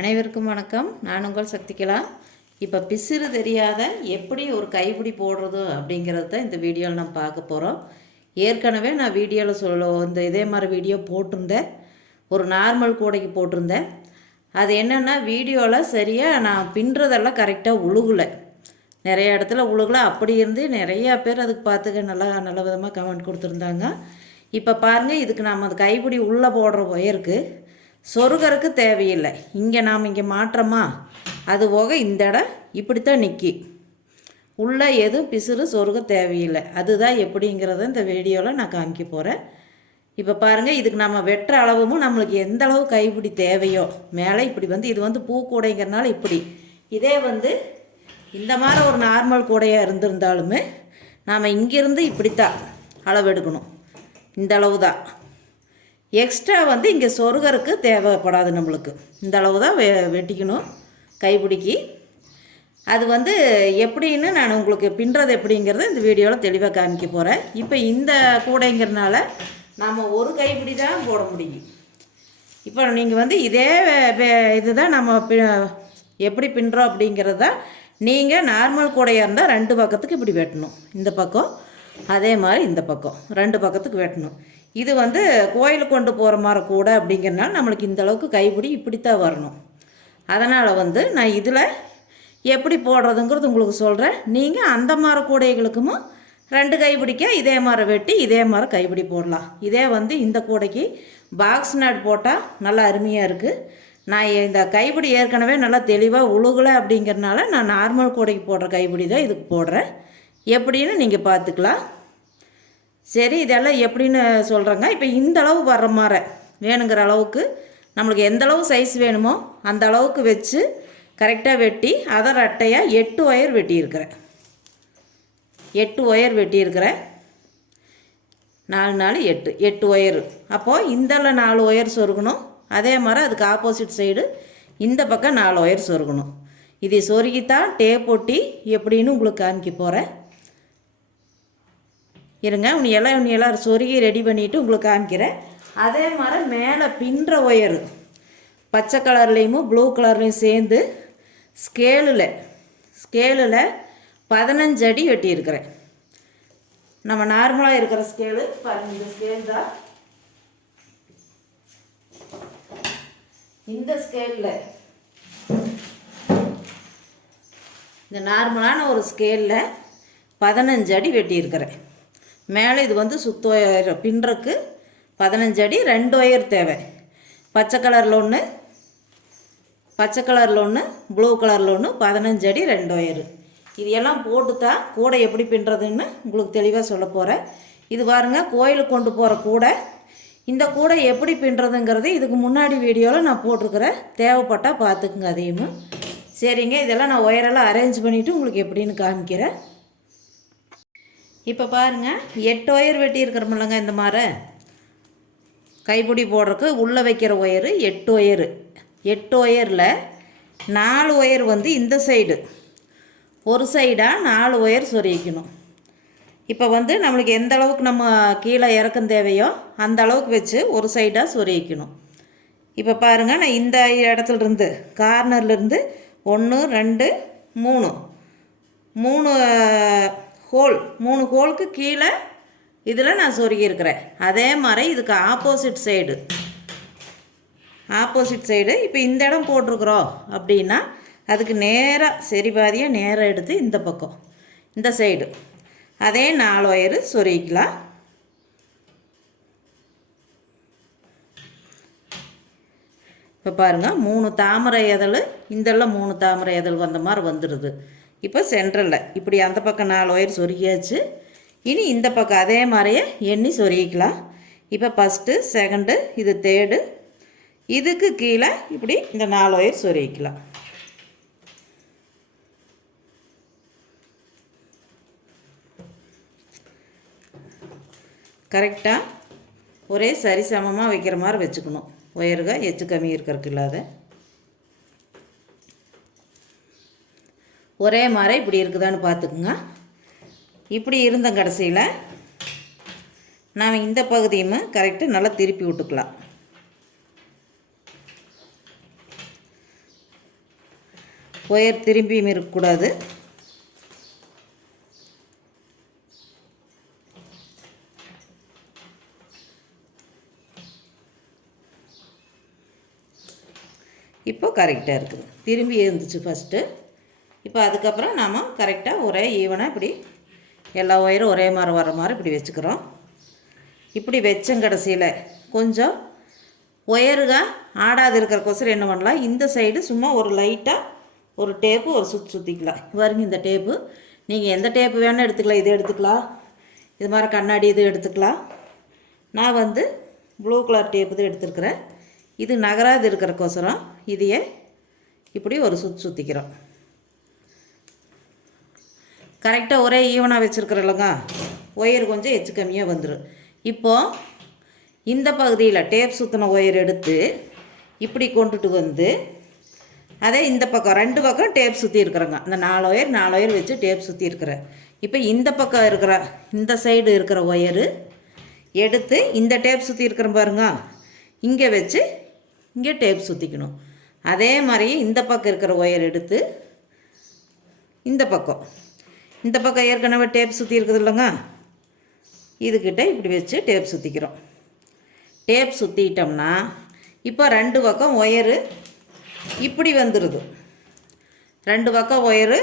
அனைவருக்கும் வணக்கம். நான் உங்கள் சக்திகலா. இப்போ பிசிறு தெரியாத எப்படி ஒரு கைப்பிடி போடுறது அப்படிங்கிறது தான் இந்த வீடியோவில் நம்ம பார்க்க போகிறோம். ஏற்கனவே நான் வீடியோவில் இதே மாதிரி வீடியோ போட்டிருந்தேன். ஒரு நார்மல் கூடைக்கு போட்டிருந்தேன். அது என்னென்னா வீடியோவில் சரியாக நான் பின்னுறதெல்லாம் கரெக்டாக உழுகலை. நிறைய இடத்துல உழுகலை. அப்படி இருந்து நிறையா பேர் அதுக்கு பார்த்துக்க நல்ல விதமாக கமெண்ட் கொடுத்துருந்தாங்க. இப்போ பாருங்கள், இதுக்கு நாம் அந்த கைப்பிடி உள்ளே போடுற ஒயருக்கு சொருகருக்கு தேவையில்லை. நாம் இங்கே மாற்றமா, அது போக இந்த இடம் இப்படித்தான் நிற்கி, உள்ளே எதுவும் பிசுறு சொருக தேவையில்லை. அதுதான் எப்படிங்கிறத இந்த வீடியோவில் நான் காமிக்க போகிறேன். இப்போ பாருங்கள், இதுக்கு நம்ம வெட்டுற அளவும் நம்மளுக்கு எந்த அளவு கைப்பிடி தேவையோ மேலே இப்படி இது பூக்கூடைங்கிறனால இப்படி. இதே இந்த மாதிரி ஒரு நார்மல் கூடையாக இருந்திருந்தாலுமே நாம் இங்கேருந்து இப்படித்தான் அளவு எடுக்கணும். இந்த அளவு தான். எக்ஸ்ட்ரா இங்கே சொருகருக்கு தேவைப்படாது. நம்மளுக்கு இந்த அளவு தான் வெட்டிக்கணும் கைப்பிடிக்கு. அது எப்படின்னு நான் உங்களுக்கு பின்னுறது எப்படிங்கிறத இந்த வீடியோவில் தெளிவாக காமிக்க போகிறேன். இப்போ இந்த கூடைங்கிறனால நாம் ஒரு கைப்பிடி தான் போட முடியும். இப்போ நீங்கள் இதே இதுதான் நம்ம எப்படி பின்னுறோம் அப்படிங்கிறது தான். நீங்கள் நார்மல் கூடையாக இருந்தால் ரெண்டு பக்கத்துக்கு இப்படி வெட்டணும். இந்த பக்கம் அதே மாதிரி இந்த பக்கம் ரெண்டு பக்கத்துக்கு வெட்டணும். இது கோயிலுக்கு கொண்டு போகிற மாதிரி கூடை அப்படிங்கிறனால நம்மளுக்கு இந்த அளவுக்கு கைப்பிடி இப்படித்தான் வரணும். அதனால் நான் இதில் எப்படி போடுறதுங்கிறது உங்களுக்கு சொல்கிறேன். நீங்கள் அந்த மாதிரி கூடைகளுக்கும் ரெண்டு கைப்பிடிக்க இதே மாதிரி வெட்டி இதே மாதிரி கைப்பிடி போடலாம். இதே இந்த கூடைக்கு பாக்ஸ் நாட் போட்டால் நல்லா அருமையாக இருக்குது. நான் இந்த கைப்பிடி ஏற்கனவே நல்லா தெளிவாக உழுகலை அப்படிங்கிறனால நான் நார்மல் கூடைக்கு போடுற கைப்பிடி தான் இதுக்கு போடுறேன். எப்படின்னு நீங்கள் பார்த்துக்கலாம். சரி, இதெல்லாம் எப்படின்னு சொல்கிறேங்க. இப்போ இந்த அளவு வர்ற மாதிரி வேணுங்கிற அளவுக்கு நம்மளுக்கு எந்த அளவு சைஸ் வேணுமோ அந்த அளவுக்கு வச்சு கரெக்டாக வெட்டி அதை ரெட்டையாக 8 ஒயர் வெட்டியிருக்கிறேன். 8 ஒயர் வெட்டியிருக்கிறேன். 4 4 8 ஒயர். அப்போது இந்தல 4 ஒயர் சொருகணும். அதே மாதிரி அதுக்கு ஆப்போசிட் சைடு இந்த பக்கம் 4 ஒயர் சொருகணும். இதை சொருகித்தான் டேப் ஒட்டி எப்படின்னு உங்களுக்கு காமிக்க போகிறேன். இருங்க, உன்னையெல்லாம் சொருகி ரெடி பண்ணிவிட்டு உங்களுக்கு காமிக்கிறேன். அதே மாதிரி மேலே பின்னுற ஒயரு பச்சை கலர்லேயும் ப்ளூ கலர்லேயும் சேர்ந்து ஸ்கேலில் 15 அடி வெட்டியிருக்கிறேன். நம்ம நார்மலாக இருக்கிற ஸ்கேலு பாருங்கள். இந்த ஸ்கேல் தான். இந்த ஸ்கேலில் இந்த நார்மலான ஒரு ஸ்கேலில் 15 அடி வெட்டியிருக்கிறேன். மேலே இது சுத்த ஒயர் பின்னுறக்கு 15 அடி 2 ஒயர் தேவை. பச்சை கலரில் ஒன்று ப்ளூ கலரில் ஒன்று 15 அடி 2 ஒயர். இது எல்லாம் போட்டு தான் கூடை எப்படி பின்னுறதுன்னு உங்களுக்கு தெளிவாக சொல்ல போகிறேன். இது பாருங்கள், கோயிலுக்கு கொண்டு போகிற கூடை. இந்த கூடை எப்படி பின்னுறதுங்கிறது இதுக்கு முன்னாடி வீடியோவில் நான் போட்டிருக்கிறேன். தேவைப்பட்டால் பார்த்துக்குங்க அதையும். சரிங்க, இதெல்லாம் நான் ஒயரெல்லாம் அரேஞ்ச் பண்ணிவிட்டு உங்களுக்கு எப்படின்னு காமிக்கிறேன். இப்போ பாருங்கள், 8 ஒயர் வெட்டியிருக்கிறோமில்லங்க. இந்த மாதிரி கைப்பிடி போடுறதுக்கு உள்ளே வைக்கிற ஒயரு 8 ஒயரு. 8 ஒயரில் 4 ஒயர் இந்த சைடு ஒரு சைடாக 4 ஒயர் சொருகிக்கணும். இப்போ நம்மளுக்கு எந்த அளவுக்கு நம்ம கீழே இறக்கம் தேவையோ அந்த அளவுக்கு வச்சு ஒரு சைடாக சொருகிக்கணும். இப்போ பாருங்கள், நான் இந்த இடத்துலேருந்து கார்னர்லேருந்து 1 2 3 3 ஹோலுக்கு கீழே இதில் நான் சொருகியிருக்கிறேன். அதே மாதிரி இதுக்கு ஆப்போசிட் சைடு இப்போ இந்த இடம் போட்டிருக்குறோம் அப்படின்னா அதுக்கு நேராக சரி பாதியாக நேராக எடுத்து இந்த பக்கம் இந்த சைடு அதே 4 ஒயரு சொருகிக்கலாம். இப்போ பாருங்கள், 3 தாமரை இதழ், இதெல்லாம் 3 தாமரை இதழ் வந்த மாதிரி வந்துடுது. இப்போ சென்ட்ரலில் இப்படி அந்த பக்கம் 4 ஒயர் சொருகியாச்சு. இனி இந்த பக்கம் அதே மாதிரியே எண்ணி சொருகிக்கலாம். இப்போ ஃபஸ்ட்டு, செகண்டு, இது தேர்டு, இதுக்கு கீழே இப்படி இந்த 4 ஒயர் சொருகிக்கலாம். கரெக்டாக ஒரே சரி சமமாக வைக்கிற மாதிரி வச்சுக்கணும். ஒயருக எச்சு கம்மி இருக்கிறதுக்கு இல்லாத ஒரே மாதிரி இப்படி இருக்குதான்னு பார்த்துக்குங்க. இப்படி இருந்த கடைசியில் நாம் இந்த பகுதியும் கரெக்டாக நல்லா திருப்பி விட்டுக்கலாம். ஒயர் திரும்பியும் இருக்கக்கூடாது. இப்போ கரெக்டாக இருக்குது. திரும்பி இருந்துச்சு ஃபஸ்ட்டு. இப்போ அதுக்கப்புறம் நாம் கரெக்டாக ஒரே ஈவனாக இப்படி எல்லா ஒயரும் ஒரே மாதிரி வர மாதிரி இப்படி வச்சுக்கிறோம். இப்படி வச்சம் கடைசியில் கொஞ்சம் ஒயருக ஆடாது இருக்கிறக்கோசரம் என்ன பண்ணலாம், இந்த சைடு சும்மா ஒரு லைட்டாக ஒரு டேப்பு ஒரு சுற்றிக்கலாம். பாருங்க, இந்த டேப்பு நீங்கள் எந்த டேப்பு வேணால் எடுத்துக்கலாம். இது எடுத்துக்கலாம், இது மாதிரி கண்ணாடி இது எடுத்துக்கலாம். நான் வந்து ப்ளூ கலர் டேப்பு தான் எடுத்துருக்குறேன். இது நகராது இருக்கிறக்கோசரம் இதையே இப்படி ஒரு சுற்றிக்கிறோம். கரெக்டாக ஒரே ஈவனாக வச்சுருக்குறோம்லங்க, ஒயர் கொஞ்சம் எச்சு கம்மியாக வந்துடும். இப்போது இந்த பகுதியில் டேப் சுற்றின ஒயர் எடுத்து இப்படி கொண்டுட்டு வந்து அதே இந்த பக்கம் 2 பக்கம் டேப் சுற்றி இருக்கிறோங்க. அந்த 4 ஒயர் வச்சு டேப் சுற்றி இருக்கிறேன். இப்போ இந்த பக்கம் இருக்கிற இந்த சைடு இருக்கிற ஒயரு எடுத்து இந்த டேப் சுற்றி இருக்கிற பாருங்க, இங்கே வச்சு இங்கே டேப் சுற்றிக்கணும். அதே மாதிரி இந்த பக்கம் இருக்கிற ஒயர் எடுத்து இந்த பக்கம் ஏற்கனவே டேப் சுற்றி இருக்குது இல்லைங்க, இதுக்கிட்ட இப்படி வச்சு டேப் சுற்றிக்கிறோம். டேப் சுற்றிட்டோம்னா இப்போ 2 பக்கம் ஒயரு இப்படி வந்துடுது. 2 பக்கம் ஒயரு,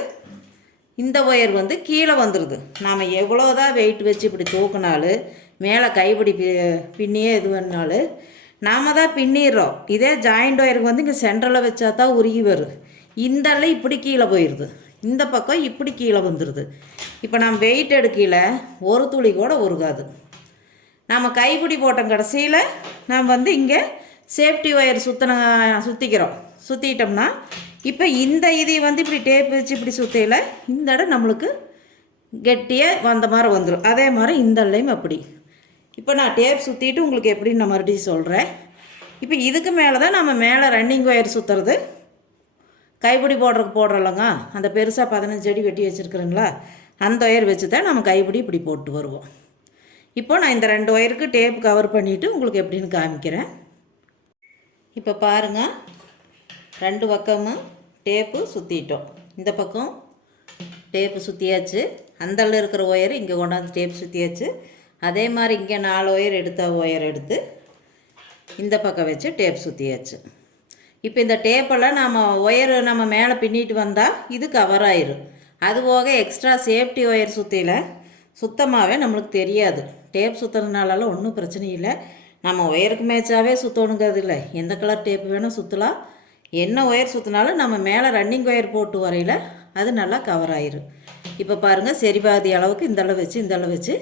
இந்த ஒயர் வந்து கீழே வந்துடுது. நாம் எவ்வளோதான் வெயிட் வச்சு இப்படி தூக்கினாலும் மேலே கைப்பிடி பின்னியே இது பண்ணாலும் நாம் தான் பின்னிடுறோம். இதே ஜாயிண்ட் ஒயருக்கு வந்து இங்கே சென்டரில் வச்சா தான் உருகி வரும். இந்தெல்லாம் இப்படி கீழே போயிடுது, இந்த பக்கம் இப்படி கீழே வந்துடுது. இப்போ நம்ம வெயிட் எடுக்கல ஒரு துளி கூட உருகாது. நம்ம கைப்பிடி போட்டோம் கடைசியில் நாம் வந்து இங்கே சேஃப்டி ஒயர் சுற்றிட்டோம்னா இப்போ இந்த இதை வந்து இப்படி டேப் வச்சு இப்படி சுற்றியில் இந்த இடம் நம்மளுக்கு கெட்டியாக வந்த மாதிரி வந்துடும். அதே மாதிரி இந்த இடலையும் அப்படி. இப்போ நான் டேப் சுற்றிட்டு உங்களுக்கு எப்படின்னு நான் மறுபடியும் சொல்கிறேன். இப்போ இதுக்கு மேலே தான் நம்ம மேலே ரன்னிங் ஒயர் சுற்றுறது. கைப்பிடி போடுறோம்லங்க, அந்த பெருசாக 15 அடி வெட்டி வச்சுருக்குறீங்களா, அந்த ஒயர் வச்சு தான் நம்ம கைப்பிடி இப்படி போட்டு வருவோம். இப்போ நான் இந்த 2 ஒயருக்கு டேப் கவர் பண்ணிவிட்டு உங்களுக்கு எப்படின்னு காமிக்கிறேன். இப்போ பாருங்கள், 2 பக்கமும் டேப்பு சுற்றிட்டோம். இந்த பக்கம் டேப்பு சுற்றியாச்சு, அந்தள்ள இருக்கிற ஒயர் இங்கே கொண்டாந்து டேப் சுற்றியாச்சு. அதே மாதிரி இங்கே 4 ஒயர் ஒயர் எடுத்து இந்த பக்கம் வச்சு டேப் சுற்றியாச்சு. இப்போ இந்த டேப்பெல்லாம் நம்ம மேலே பின்னிட்டு வந்தால் இது கவர் ஆயிரும். அதுபோக எக்ஸ்ட்ரா சேஃப்டி ஒயர் சுத்தமாகவே நம்மளுக்கு தெரியாது. டேப் சுற்றுறதுனால ஒன்றும் பிரச்சனை இல்லை. நம்ம ஒயருக்கு மேட்சாகவே சுற்றணுங்கிறது இல்லை. எந்த கலர் டேப்பு வேணும் சுற்றலாம். என்ன ஒயர் சுற்றினாலும் நம்ம மேலே ரன்னிங் ஒயர் போட்டு வரையில் அது நல்லா கவர் ஆயிரும். இப்போ பாருங்கள், சரி பாதி அளவுக்கு இந்த அளவு வச்சு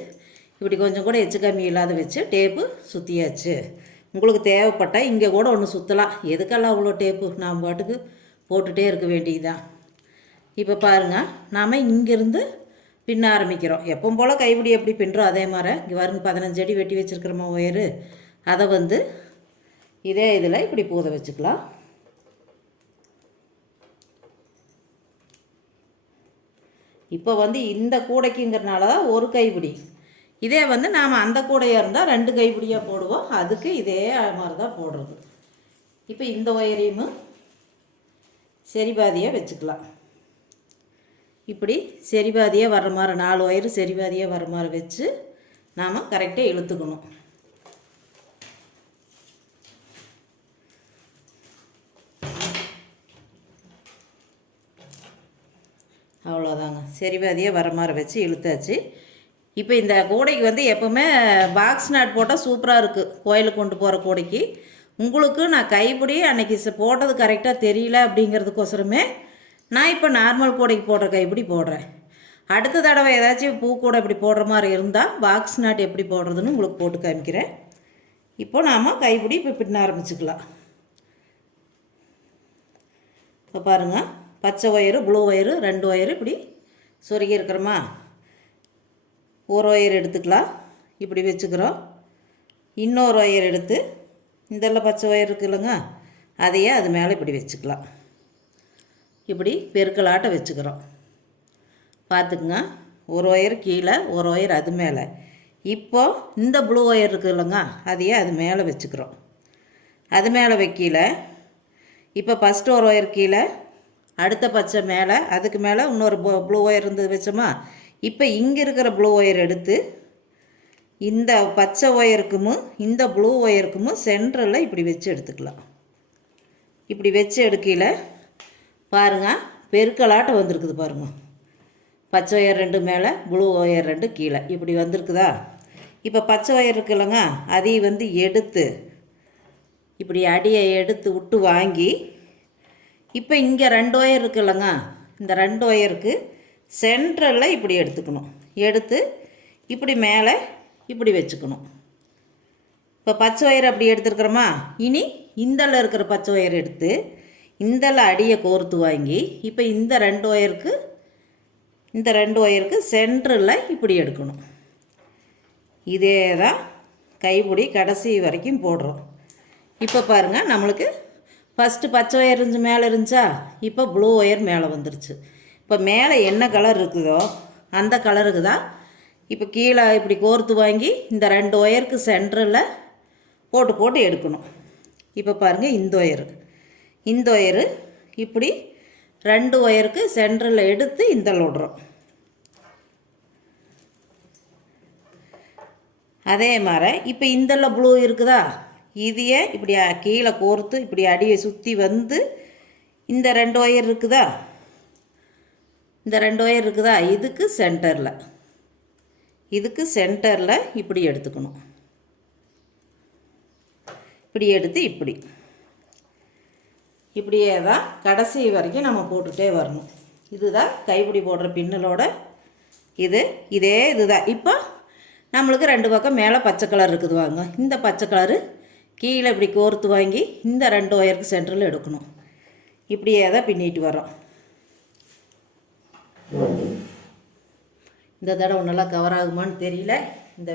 இப்படி கொஞ்சம் கூட எச்சு கம்மி இல்லாத வச்சு டேப்பு சுற்றியாச்சு. உங்களுக்கு தேவைப்பட்டால் இங்கே கூட ஒன்று சுற்றலாம். எதுக்கெல்லாம் அவ்வளோ டேப்பு நாம் பாட்டுக்கு போட்டுகிட்டே இருக்க வேண்டியதுதான். இப்போ பாருங்கள், நாம் இங்கேருந்து பின்ன ஆரம்பிக்கிறோம். எப்பவும் போல் கைப்பிடி எப்படி பின்னுறோம் அதே மாதிரி இங்கே பாருங்க, 15 அடி வெட்டி வச்சுருக்கிறோமா ஒயரு, அதை வந்து இதே இதில் இப்படி பூத வச்சுக்கலாம். இப்போ வந்து இந்த கூடைக்குங்கிறனால தான் ஒரு கைப்பிடி. இதே வந்து நாம் அந்த கூடையாக இருந்தால் 2 கைப்பிடியாக போடுவோம். அதுக்கு இதே மாதிரி தான் போடுறது. இப்போ இந்த ஒயரையும் சரி பாதியாக வச்சுக்கலாம். இப்படி சரி பாதியாக வர்ற மாதிரி 4 ஒயரு சரி பாதியாக வர்ற மாதிரி வச்சு நாம் கரெக்டாக இழுத்துக்கணும். அவ்வளோதாங்க, சரி பாதியாக வர மாதிரி வச்சு இழுத்தாச்சு. இப்போ இந்த கூடைக்கு வந்து எப்போவுமே பாக்ஸ் நாட் போட்டால் சூப்பராக இருக்குது. கோயிலுக்கு கொண்டு போகிற கூடைக்கு உங்களுக்கு நான் கைப்பிடி அன்றைக்கி போட்டது கரெக்டாக தெரியல அப்படிங்கிறதுக்கோசரமே நான் இப்போ நார்மல் கூடைக்கு போடுற கைப்பிடி போடுறேன். அடுத்த தடவை ஏதாச்சும் பூ கூடை இப்படி போடுற மாதிரி இருந்தால் பாக்ஸ் நாட் எப்படி போடுறதுன்னு உங்களுக்கு போட்டு காமிக்கிறேன். இப்போ நாம் கைப்பிடி இப்போ பின்ன ஆரம்பிச்சுக்கலாம். இப்போ பாருங்கள், பச்சை ஒயரு ப்ளூ ஒயரு 2 ஒயரு இப்படி சொருகி இருக்கிறோமா. ஒரு ஒயர் எடுத்துக்கலாம், இப்படி வச்சுக்கிறோம். இன்னொரு ஒயர் எடுத்து இதெல்லாம் பச்சை ஒயர் இருக்குது இல்லைங்க, அதையே அது மேலே இப்படி வச்சுக்கலாம். இப்படி பெருக்கலாட்ட வச்சுக்கிறோம். பார்த்துக்குங்க, ஒரு ஒயர் கீழே ஒரு ஒயர் அது மேலே. இப்போது இந்த ப்ளூ ஒயர் இருக்குது இல்லைங்க, அதையே அது மேலே வச்சுக்கிறோம். அது மேலே வைக்கல. இப்போ ஃபஸ்ட்டு ஒரு ஒயர் கீழே, அடுத்த பச்சை மேலே, அதுக்கு மேலே இன்னொரு ப்ளூ ஒயர் இருந்தது வச்சோமா. இப்போ இங்கே இருக்கிற ப்ளூ ஒயர் எடுத்து இந்த பச்சை ஒயருக்கும் இந்த ப்ளூ ஒயருக்கும் சென்டரில் இப்படி வச்சு எடுத்துக்கலாம். இப்படி வச்சு எடுக்கையில் பாருங்கள் பெருக்கலாட்டம் வந்திருக்குது பாருங்கள். பச்சை ஒயர் 2 மேலே, ப்ளூ ஒயர் 2 கீழே இப்படி வந்திருக்குதா. இப்போ பச்சை ஒயர் இருக்குல்லங்க, அதையும் எடுத்து இப்படி அடியை எடுத்து விட்டு வாங்கி, இப்போ இங்கே 2 ஒயர் இருக்குல்லங்க, இந்த 2 ஒயருக்கு சென்ட்ரலில் இப்படி எடுத்துக்கணும். எடுத்து இப்படி மேலே இப்படி வச்சுக்கணும். இப்போ பச்சை ஒயர் அப்படி எடுத்துருக்குறோமா. இனி இந்தல இருக்கிற பச்சை ஒயர் எடுத்து இந்தல அடியை கோர்த்து வாங்கி, இப்போ இந்த 2 ஒயருக்கு சென்டரில் இப்படி எடுக்கணும். இதே தான் கைப்பிடி கடைசி வரைக்கும் போடுறோம். இப்போ பாருங்கள், நம்மளுக்கு ஃபஸ்ட்டு பச்சை ஒயர் மேலே இருந்துச்சா, இப்போ ப்ளூ ஒயர் மேலே வந்துருச்சு. இப்போ மேலே என்ன கலர் இருக்குதோ அந்த கலருக்கு தான் இப்போ கீழே இப்படி கோர்த்து வாங்கி இந்த 2 ஒயருக்கு சென்டரில் போட்டு எடுக்கணும். இப்போ பாருங்கள், இந்த ஒயரு இப்படி 2 ஒயருக்கு சென்டரில் எடுத்து இந்தல விடுறோம். அதே மாதிரி இப்போ இந்தல ப்ளூ இருக்குதா, இதையே இப்படி கீழே கோர்த்து இப்படி அடியை சுற்றி வந்து இந்த 2 ஒயர் இருக்குதா, இதுக்கு சென்டரில் இப்படி எடுத்துக்கணும். இப்படி எடுத்து இப்படியே தான் கடைசி வரைக்கும் நம்ம போட்டுகிட்டே வரணும். இதுதான் கைப்பிடி போடுற பின்னலோட இதுதான். இப்போ நம்மளுக்கு 2 பக்கம் மேலே பச்சை கலர் இருக்குது வாங்க. இந்த பச்சை கலரு கீழே இப்படி கோர்த்து வாங்கி இந்த 2 ஒயருக்கு சென்டரில் எடுக்கணும். இப்படியே தான் பின்னிட்டு வரோம். இந்த தடவை நல்லா கவர் ஆகுமான்னு தெரியல, இந்த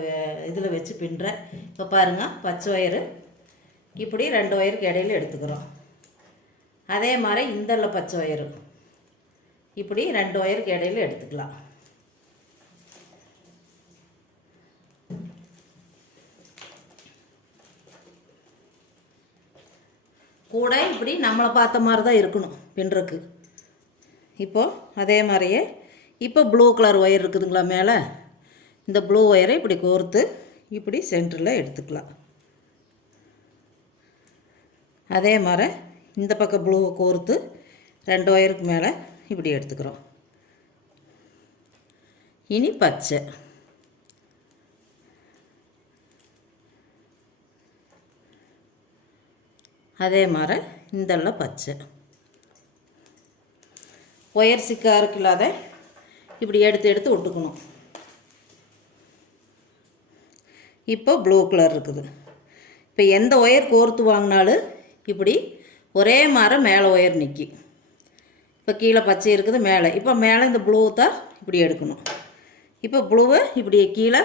இதில் வச்சு பின்னுறேன். இப்போ பாருங்கள், பச்சை ஒயரு இப்படி 2 ஒயருக்கு இடையில எடுத்துக்கிறோம். அதே மாதிரி இந்தல பச்சை ஒயரு இப்படி 2 ஒயருக்கு இடையில எடுத்துக்கலாம். கூட இப்படி நம்மளை பார்த்த மாதிரி தான் இருக்கணும் பின்னுறக்கு. இப்போது அதே மாதிரியே இப்போ ப்ளூ கலர் ஒயர் இருக்குதுங்களா மேலே, இந்த ப்ளூ ஒயரை இப்படி கோர்த்து இப்படி சென்டரில் எடுத்துக்கலாம். அதே மாதிரி இந்த பக்கம் ப்ளூவை கோர்த்து 2 ஒயருக்கு மேலே இப்படி எடுத்துக்கிறோம். இனி பச்சை, அதே மாதிரி இந்தெல்லாம் பச்சை ஒயர் சிக்கா இருக்குல்லாத இப்படி எடுத்து விட்டுக்கணும். இப்போ ப்ளூ கலர் இருக்குது. இப்போ எந்த ஒயர் கோர்த்து வாங்கினாலும் இப்படி ஒரே மாதிரி மேலே ஒயர் நிற்கி. இப்போ கீழே பச்சை இருக்குது மேலே, இப்போ மேலே இந்த ப்ளூ தான் இப்படி எடுக்கணும். இப்போ ப்ளூவை இப்படி கீழே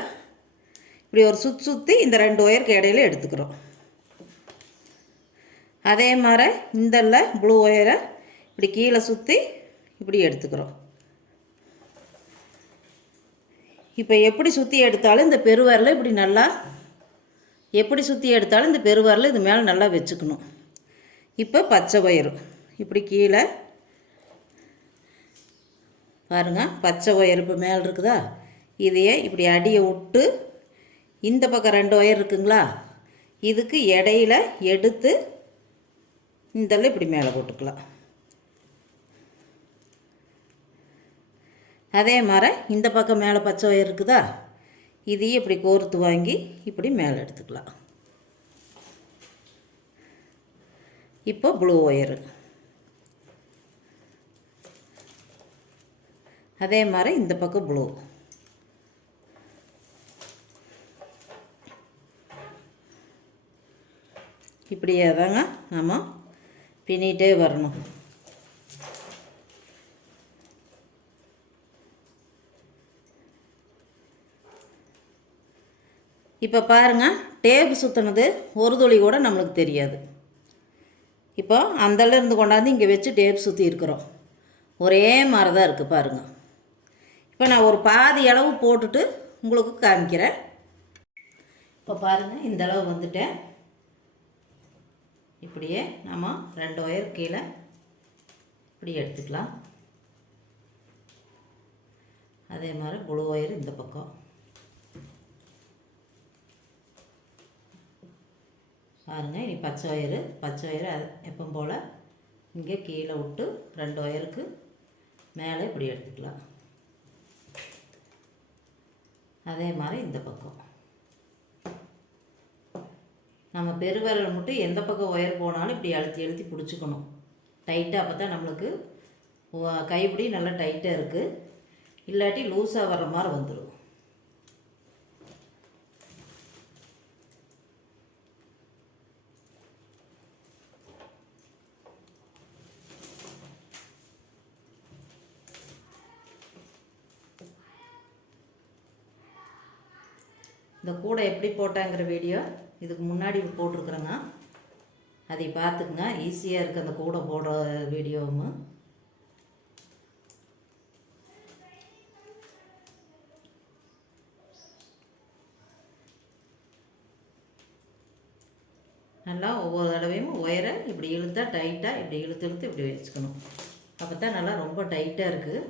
இப்படி ஒரு சுற்றி இந்த 2 ஒயருக்கு இடையில எடுத்துக்கிறோம். அதே மாதிரி இந்தல்ல ப்ளூ ஒயரை இப்படி கீழே சுற்றி இப்படி எடுத்துக்கிறோம். இப்போ எப்படி சுற்றி எடுத்தாலும் இந்த பெருவரலை இப்படி நல்லா இது மேலே நல்லா வச்சுக்கணும். இப்போ பச்சை ஒயரு இப்படி கீழே பாருங்கள், பச்சை ஒயர் இப்போ மேலே இருக்குதா, இதையே இப்படி அடியை விட்டு இந்த பக்கம் 2 ஒயர் இருக்குங்களா, இதுக்கு இடையில எடுத்து இதெல்லாம் இப்படி மேலே போட்டுக்கலாம். அதே மாதிரி இந்த பக்கம் மேலே பச்சை ஒயர் இருக்குதா, இதையும் இப்படி கோர்த்து வாங்கி இப்படி மேலே எடுத்துக்கலாம். இப்போ ப்ளூ ஒயரு அதே மாதிரி இந்த பக்கம் ப்ளூ. இப்படியே தாங்க நம்ம பின்னிட்டே வரணும். இப்போ பாருங்கள், டேப் சுற்றினது ஒரு துளி கூட நம்மளுக்கு தெரியாது. இப்போ அந்தலேருந்து கொண்டாந்து இங்கே வச்சு டேப் சுற்றி இருக்கிறோம். ஒரே மாதிரி தான் இருக்குது பாருங்கள். இப்போ நான் ஒரு பாதி அளவு போட்டுட்டு உங்களுக்கு காமிக்கிறேன். இப்போ பாருங்கள், இந்த அளவு வந்துட்டேன். இப்படியே நம்ம 2 ஒயர் கீழே இப்படி எடுத்துக்கலாம். அதே மாதிரி ப்ளூ ஒயர் இந்த பக்கம் பாருங்கள். இனி பச்சை ஒயரு எப்பவும் போல் இங்கே கீழே விட்டு 2 ஒயருக்கு மேலே இப்படி எடுத்துக்கலாம். அதே மாதிரி இந்த பக்கம் நம்ம பெருவிரல் மட்டும் எந்த பக்கம் ஒயர் போனாலும் இப்படி அழுத்தி பிடிச்சிக்கணும் டைட்டாக. அப்போ தான் நம்மளுக்கு கைப்பிடி நல்லா டைட்டாக இருக்குது. இல்லாட்டி லூஸாக வர்ற மாதிரி வந்துடும். இந்த கூடை எப்படி போட்டாங்கிற வீடியோ இதுக்கு முன்னாடி போட்டிருக்குறேங்க. அதை பார்த்துக்குங்க. ஈஸியாக இருக்குது அந்த கூடை போடுற வீடியோவும். நல்லா ஒவ்வொரு தடவையும் ஒயரை இப்படி இழுத்தா டைட்டாக இப்படி இழுத்து இப்படி வச்சுக்கணும். அப்போ தான் நல்லா ரொம்ப டைட்டாக இருக்குது.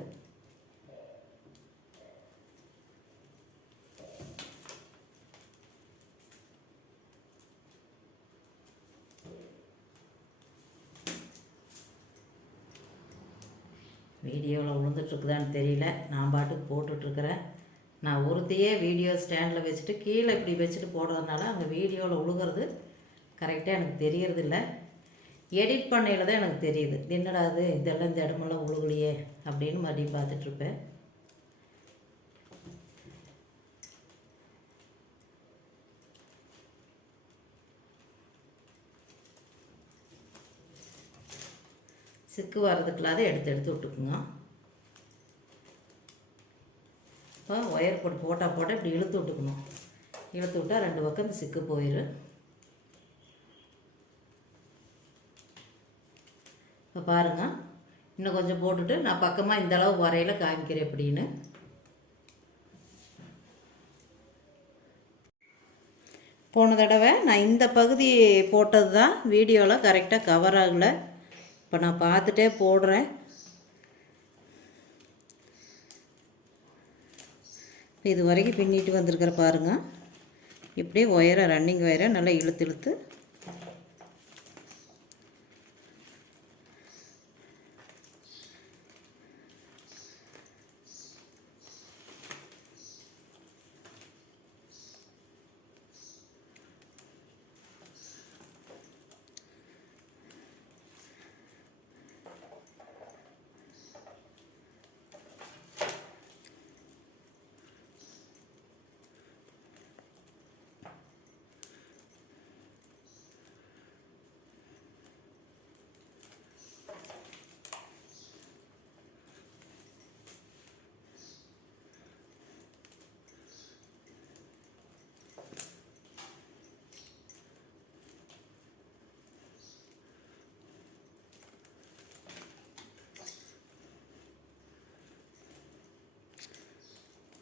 வீடியோவில் விழுந்துட்டுருக்குதான்னு தெரியல. நான் பாட்டுக்கு போட்டுட்ருக்கிறேன். நான் ஒருத்தையே வீடியோ ஸ்டாண்டில் வச்சுட்டு கீழே இப்படி வச்சுட்டு போடுறதுனால அந்த வீடியோவில் விழுகிறது கரெக்டாக எனக்கு தெரியறதில்ல. எடிட் பண்ணையில் தான் எனக்கு தெரியுது. என்னடா அது இதெல்லாம் இந்த இடமெல்லாம் விழுகலையே அப்படின்னு மறுபடியும் பார்த்துட்ருப்பேன். சிக்கு வர்றதுக்குள்ளாத எடுத்து விட்டுக்குங்க. இப்போ ஒயர் போட்டால் இப்படி இழுத்து விட்டுக்கணும். இழுத்து விட்டால் 2 பக்கம் இந்த சிக்கு போயிடும். இப்போ பாருங்கள், இன்னும் கொஞ்சம் போட்டுட்டு நான் பக்கமாக இந்த அளவு வரையில் காமிக்கிறேன் எப்படின்னு. போன தடவை நான் இந்த பகுதி போட்டது தான் வீடியோவில் கரெக்டாக கவர் ஆகலை. இப்போ நான் பார்த்துட்டே போடுறேன். இது வரைக்கும் பின்னிட்டு வந்திருக்கிற பாருங்கள். இப்படியே ஒயரை ரன்னிங் ஒயரை நல்லா இழுத்து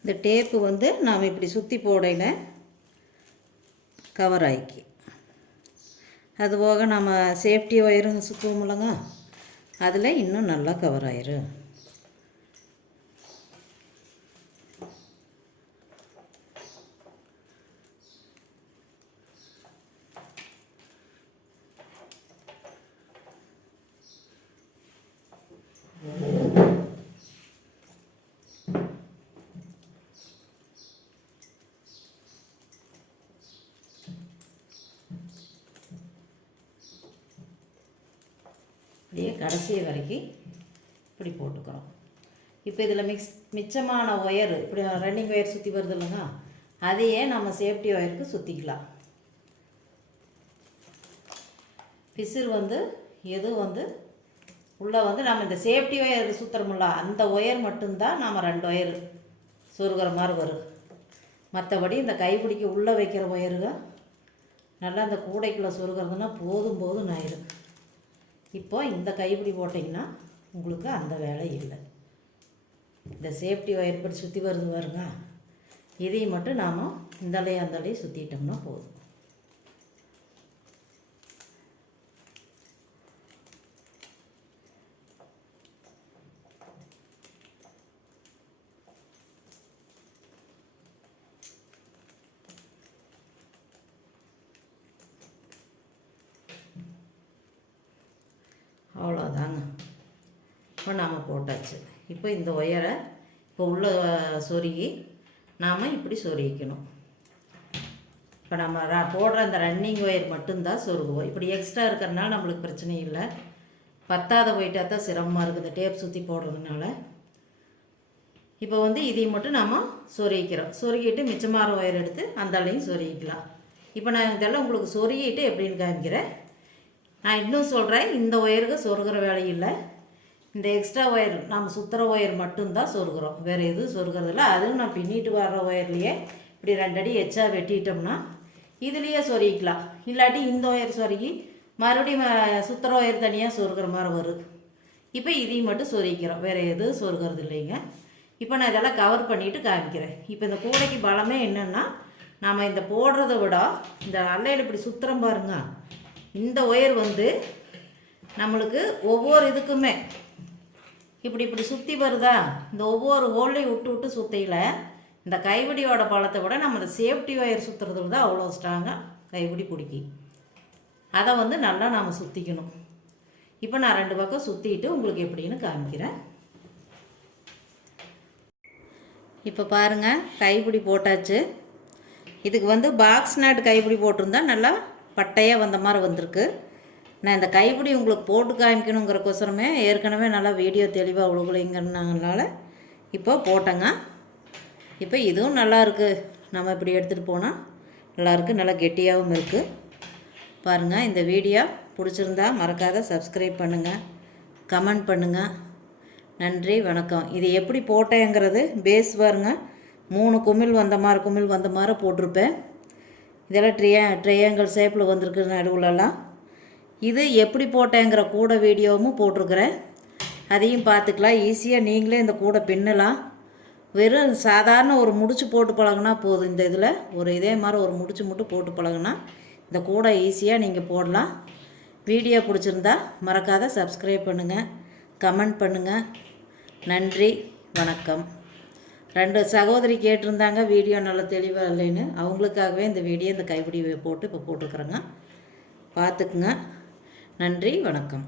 இந்த டேப்பு வந்து நாம் இப்படி சுற்றி போடையில் கவர் ஆகிக்கி. அதுபோக நம்ம சேஃப்டி ஒயருங்க சுற்றுவோம் இல்லைங்க, அதில் இன்னும் நல்லா கவர் ஆயிரும். அப்படியே கடைசி வரைக்கும் இப்படி போட்டுக்கிறோம். இப்போ இதில் மிச்சமான ஒயரு இப்படி ரன்னிங் ஒயர் சுற்றி வருது இல்லைங்க, அதையே நம்ம சேஃப்டி ஒயருக்கு சுற்றிக்கலாம். பிசிறு வந்து எதுவும் வந்து உள்ளே வந்து நம்ம இந்த சேஃப்டி ஒயர் சுற்றுறோம்ல அந்த ஒயர் மட்டும்தான் நாம் 2 ஒயர் சொருகிற மாதிரி வரும். மற்றபடி இந்த கைப்பிடிக்க உள்ளே வைக்கிற ஒயருங்க நல்லா இந்த கூடைக்குள்ளே சொருகிறதுனா போதும் ஆயிடும். இப்போ இந்த கைப்பிடி போட்டிங்கன்னா உங்களுக்கு அந்த வேலை இல்லை. இந்த சேஃப்டி ஒயர் படி சுற்றி வருது பாருங்க, இதையும் மட்டும் நாம் இந்தலையும் அந்தலையும் சுற்றிட்டோம்னா போதும். அவ்வளோதாங்க. இப்போ நாம் போட்டாச்சு. இப்போ இந்த ஒயரை இப்போ உள்ள சொருகி நாம் இப்படி சொருகிக்கணும். இப்போ நம்ம போடுற அந்த ரன்னிங் ஒயர் மட்டும்தான் சொருகுவோம். இப்படி எக்ஸ்ட்ரா இருக்கிறதுனால நம்மளுக்கு பிரச்சனை இல்லை. பத்தாத போயிட்டால் தான் சிரமமாக இருக்குது டேப் சுற்றி போடுறதுனால. இப்போ வந்து இதையும் மட்டும் நாம் சொருகிக்கிறோம். சொருகிட்டு மிச்சமாற ஒயர் எடுத்து அந்தாலையும் சொருகிக்கலாம். இப்போ நான் இதெல்லாம் உங்களுக்கு சொருகிட்டு எப்படின்னு காமிக்கிறேன். நான் இன்னும் சொல்கிறேன், இந்த ஒயருக்கு சொருகிற வேலை இல்லை. இந்த எக்ஸ்ட்ரா ஒயர் நாம் சுற்றுற ஒயர் மட்டும்தான் சொருகிறோம், வேறு எதுவும் சொருகிறதில்ல. அதுவும் நான் பின்னிட்டு வர்ற ஒயர்லேயே இப்படி 2 அடி எச்சா வெட்டிட்டோம்னா இதுலேயே சொருகிக்கலாம். இல்லாட்டி இந்த ஒயர் சொருகி மறுபடியும் சுற்றுற ஒயர் தனியாக சொருகிற மாதிரி வரும். இப்போ இதையும் மட்டும் சொருகிக்கிறோம், வேறு எதுவும் சொருகிறது இல்லைங்க. இப்போ நான் இதெல்லாம் கவர் பண்ணிவிட்டு காமிக்கிறேன். இப்போ இந்த கூடைக்கு பலமே என்னென்னா, நாம் இந்த போடுறத விட இந்த அல்லையில் இப்படி சுற்றுறோம் பாருங்க, இந்த ஒயர் வந்து நம்மளுக்கு ஒவ்வொரு இதுக்குமே இப்படி இப்படி சுற்றி வருதா, இந்த ஒவ்வொரு ஹோல்லையும் விட்டு விட்டு சுற்றியில் இந்த கைப்பிடியோட பலத்தை விட நம்ம இந்த சேஃப்டி ஒயர் சுற்றுறது விட அவ்வளோ ஸ்ட்ராங்காக கைப்பிடி பிடிக்கி. அதை வந்து நல்லா நாம் சுற்றிக்கணும். இப்போ நான் 2 பக்கம் சுற்றிட்டு உங்களுக்கு எப்படின்னு காமிக்கிறேன். இப்போ பாருங்கள், கைப்பிடி போட்டாச்சு. இதுக்கு வந்து பாக்ஸ் நாட் கைப்பிடி போட்டிருந்தா நல்லா பட்டையாக வந்த மாதிரி வந்திருக்கு. நான் இந்த கைப்பிடி உங்களுக்கு போட்டு காமிக்கணுங்கிறக்கோசரமே ஏற்கனவே நல்லா வீடியோ தெளிவாக உழுகலைங்கிறனால இப்போ போட்டேங்க. இப்போ இதுவும் நல்லாயிருக்கு. நம்ம இப்படி எடுத்துகிட்டு போனால் நல்லாயிருக்கு, நல்லா கெட்டியாகவும் இருக்குது. பாருங்கள், இந்த வீடியோ பிடிச்சிருந்தா மறக்காத சப்ஸ்கிரைப் பண்ணுங்கள், கமெண்ட் பண்ணுங்கள். நன்றி, வணக்கம். இது எப்படி போட்டேங்கிறது பேஸ் பாருங்க, 3 குமிழ் வந்த மாதிரி போட்டிருப்பேன். இதெல்லாம் ட்ரையாங்கிள் ஷேப்பில் வந்திருக்கு நடுவுலலாம். இது எப்படி போட்டேங்கிற கூட வீடியோவும் போட்டிருக்கிறேன், அதையும் பார்த்துக்கலாம். ஈஸியாக நீங்களே இந்த கூட பின்னலாம். வெறும் சாதாரண ஒரு முடிச்சு போட்டு பழகுனா போதும். இந்த இதில் இதே மாதிரி ஒரு முடிச்சு மட்டும் போட்டு பழகுனா இந்த கூட ஈஸியாக நீங்கள் போடலாம். வீடியோ பிடிச்சிருந்தா மறக்காத சப்ஸ்கிரைப் பண்ணுங்கள், கமெண்ட் பண்ணுங்கள். நன்றி, வணக்கம். 2 சகோதரி கேட்டிருந்தாங்க வீடியோ நல்லா தெளிவாக இல்லைன்னு. அவங்களுக்காகவே இந்த வீடியோ இந்த கைப்பிடி போட்டு இப்போ போட்டுக்கிறேங்க, பார்த்துக்குங்க. நன்றி, வணக்கம்.